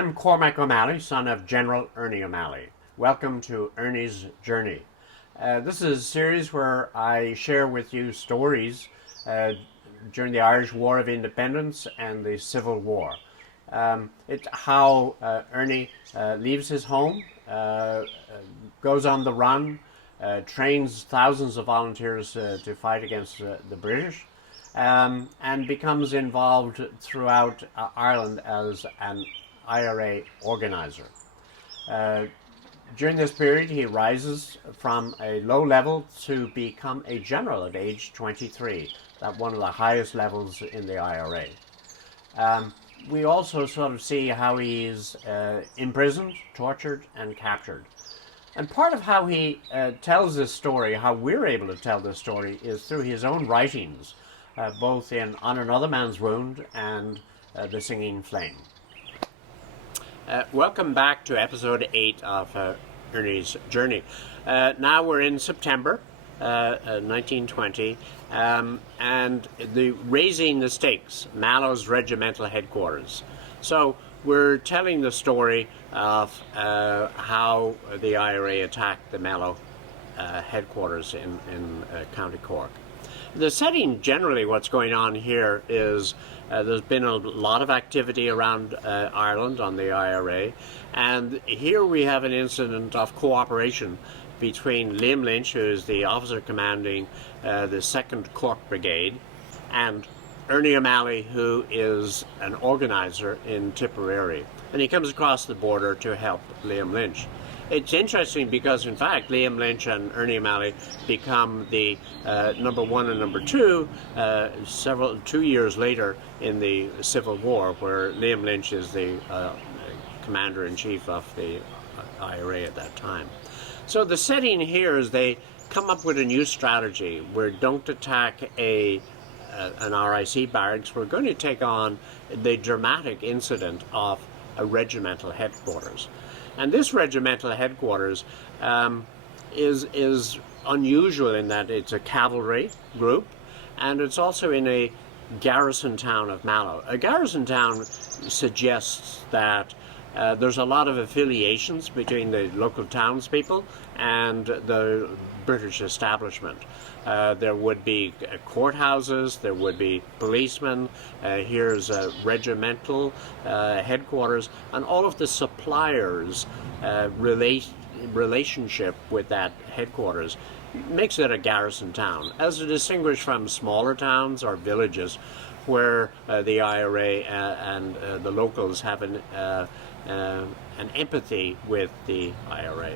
I'm Cormac O'Malley, son of General Ernie O'Malley. Welcome to Ernie's Journey. This is a series where I share with you stories during the Irish War of Independence and the Civil War. It's how Ernie leaves his home, goes on the run, trains thousands of volunteers to fight against the British, and becomes involved throughout Ireland as an IRA organizer. During this period, he rises from a low level to become a general at age 23, at one of the highest levels in the IRA. We also sort of see how he's imprisoned, tortured, and captured. And part of how he tells this story, how we're able to tell this story, is through his own writings, both in On Another Man's Wound and The Singing Flame. Welcome back to episode 8 of Ernie's Journey. Now we're in September 1920, and raising the stakes, Mallow's Regimental headquarters. So we're telling the story of how the IRA attacked the Mallow headquarters in County Cork. The setting, generally, what's going on here is there's been a lot of activity around Ireland on the IRA, and here we have an incident of cooperation between Liam Lynch, who is the officer commanding the 2nd Cork Brigade, and Ernie O'Malley, who is an organizer in Tipperary. And he comes across the border to help Liam Lynch. It's interesting because, in fact, Liam Lynch and Ernie O'Malley become the number 1 and number 2 2 years later in the Civil War, where Liam Lynch is the commander-in-chief of the IRA at that time. So the setting here is they come up with a new strategy. We don't attack an RIC barracks. We're going to take on the dramatic incident of a regimental headquarters. And this regimental headquarters is unusual in that it's a cavalry group, and it's also in a garrison town of Mallow. A garrison town suggests that there's a lot of affiliations between the local townspeople and the British establishment. There would be courthouses, there would be policemen, here's a regimental headquarters, and all of the suppliers' relationship with that headquarters makes it a garrison town, as distinguished from smaller towns or villages where the IRA and the locals have an empathy with the IRA.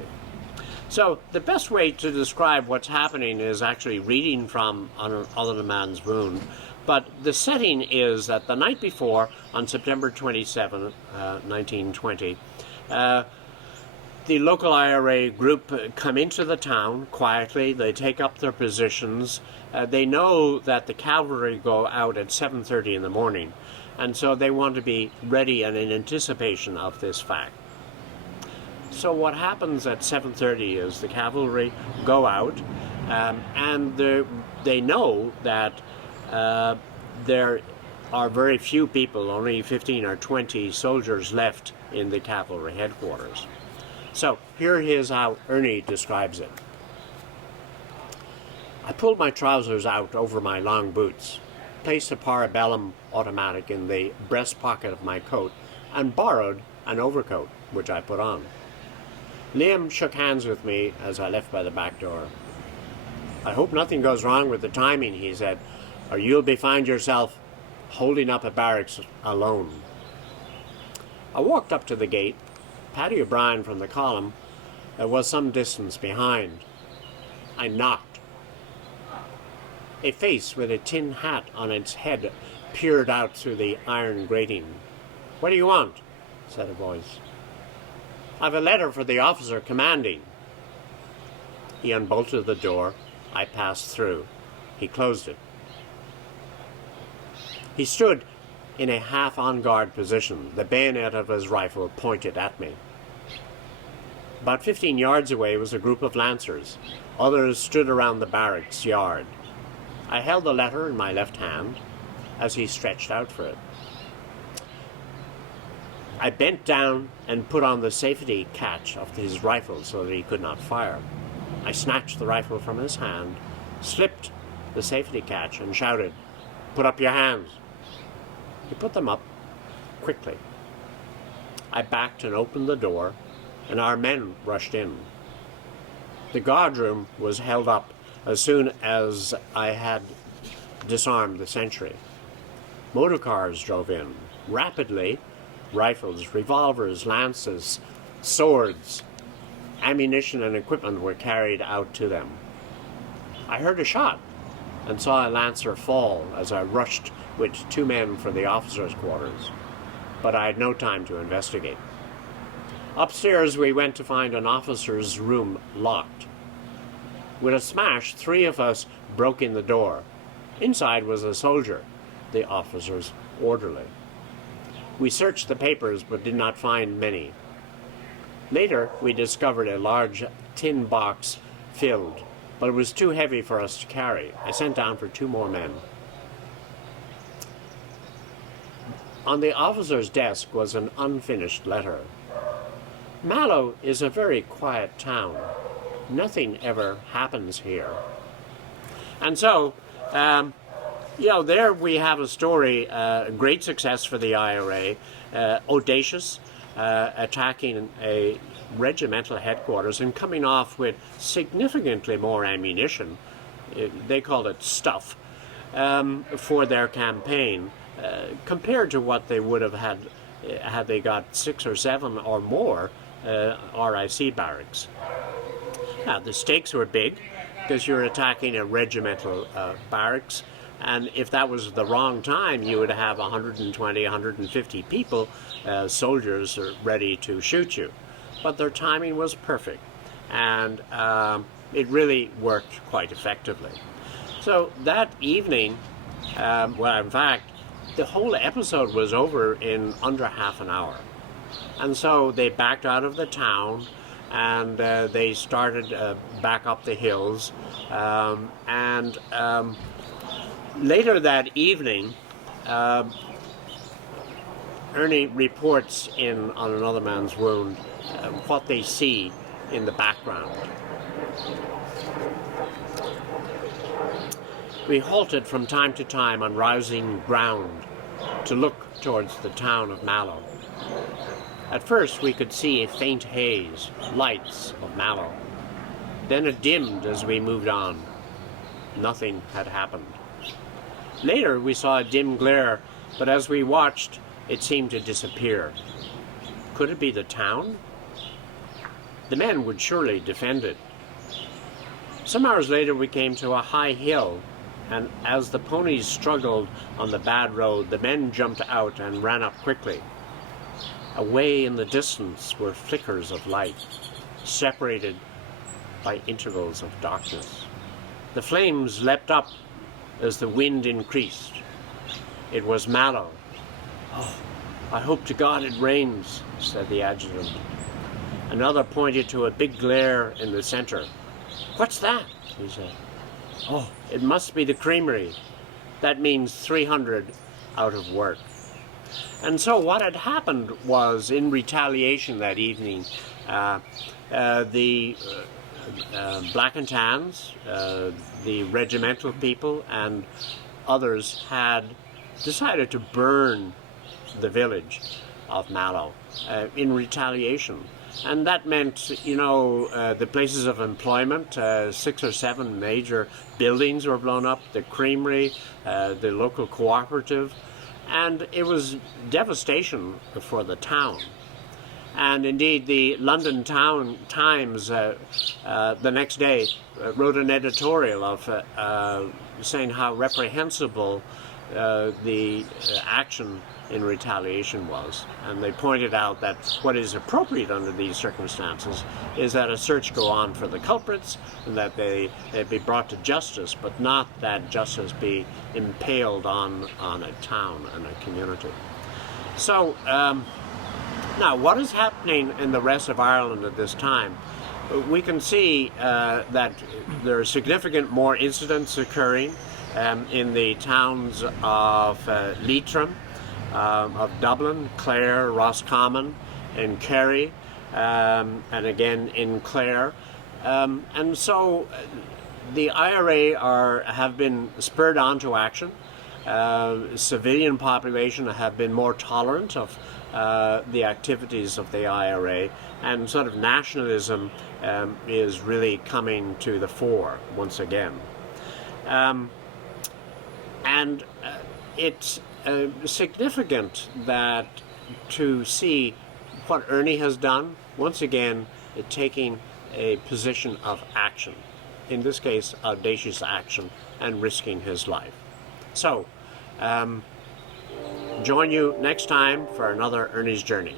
So the best way to describe what's happening is actually reading from On Another Man's Wound. But the setting is that the night before, on September 27, 1920, the local IRA group come into the town quietly. They take up their positions. They know that the cavalry go out at 7:30 in the morning, and so they want to be ready and in anticipation of this fact. So what happens at 7:30 is the cavalry go out, and they know that there are very few people, only 15 or 20 soldiers left in the cavalry headquarters. So here is how Ernie describes it. I pulled my trousers out over my long boots, placed a parabellum automatic in the breast pocket of my coat, and borrowed an overcoat, which I put on. Liam shook hands with me as I left by the back door. "I hope nothing goes wrong with the timing," he said, "or you'll find yourself holding up a barracks alone." I walked up to the gate. Paddy O'Brien from the column was some distance behind. I knocked. A face with a tin hat on its head peered out through the iron grating. "What do you want?" said a voice. "I've a letter for the officer commanding." He unbolted the door. I passed through. He closed it. He stood in a half-on-guard position, the bayonet of his rifle pointed at me. About 15 yards away was a group of lancers. Others stood around the barracks yard. I held the letter in my left hand as he stretched out for it. I bent down and put on the safety catch of his rifle so that he could not fire. I snatched the rifle from his hand, slipped the safety catch, and shouted, "Put up your hands." He put them up quickly. I backed and opened the door, and our men rushed in. The guardroom was held up as soon as I had disarmed the sentry. Motor cars drove in rapidly. Rifles, revolvers, lances, swords, ammunition and equipment were carried out to them. I heard a shot and saw a lancer fall as I rushed with 2 men for the officers' quarters, but I had no time to investigate. Upstairs we went to find an officer's room locked. With a smash, 3 of us broke in the door. Inside was a soldier, the officer's orderly. We searched the papers but did not find many. Later, we discovered a large tin box filled, but it was too heavy for us to carry. I sent down for 2 more men. On the officer's desk was an unfinished letter. Mallow is a very quiet town. Nothing ever happens here. And so, there we have a story, great success for the IRA, audacious, attacking a regimental headquarters and coming off with significantly more ammunition. They called it stuff, for their campaign, compared to what they would have had they got 6 or 7 or more RIC barracks. Now, the stakes were big because you're attacking a regimental barracks. And if that was the wrong time, you would have 120, 150 people, soldiers, ready to shoot you. But their timing was perfect, and it really worked quite effectively. So that evening, in fact, the whole episode was over in under half an hour. And so they backed out of the town, and they started back up the hills, later that evening, Ernie reports in on another man's wound what they see in the background. We halted from time to time on rising ground to look towards the town of Mallow. At first we could see a faint haze, lights of Mallow. Then it dimmed as we moved on. Nothing had happened. Later we saw a dim glare, but as we watched, it seemed to disappear. Could it be the town? The men would surely defend it. Some hours later we came to a high hill, and as the ponies struggled on the bad road, the men jumped out and ran up quickly. Away in the distance were flickers of light, separated by intervals of darkness. The flames leapt up as the wind increased. It was Mallow. "Oh, I hope to God it rains," said the adjutant. Another pointed to a big glare in the center. "What's that?" he said. "Oh, it must be the creamery. That means 300 out of work." And so what had happened was, in retaliation that evening, the Black and Tans, the regimental people, and others had decided to burn the village of Mallow in retaliation. And that meant, the places of employment, 6 or 7 major buildings were blown up, the creamery, the local cooperative, and it was devastation for the town. And indeed, the London Times the next day wrote an editorial of saying how reprehensible the action in retaliation was. And they pointed out that what is appropriate under these circumstances is that a search go on for the culprits and that they be brought to justice, but not that justice be impaled on a town and a community. So, now, what is happening in the rest of Ireland at this time? We can see that there are significant more incidents occurring in the towns of Leitrim, of Dublin, Clare, Roscommon, in Kerry, and again in Clare. And so the IRA have been spurred on to action. Civilian population have been more tolerant of the activities of the IRA, and sort of nationalism is really coming to the fore once again. And it's significant that to see what Ernie has done, once again, taking a position of action, in this case, audacious action, and risking his life. So, join you next time for another Ernie's Journey.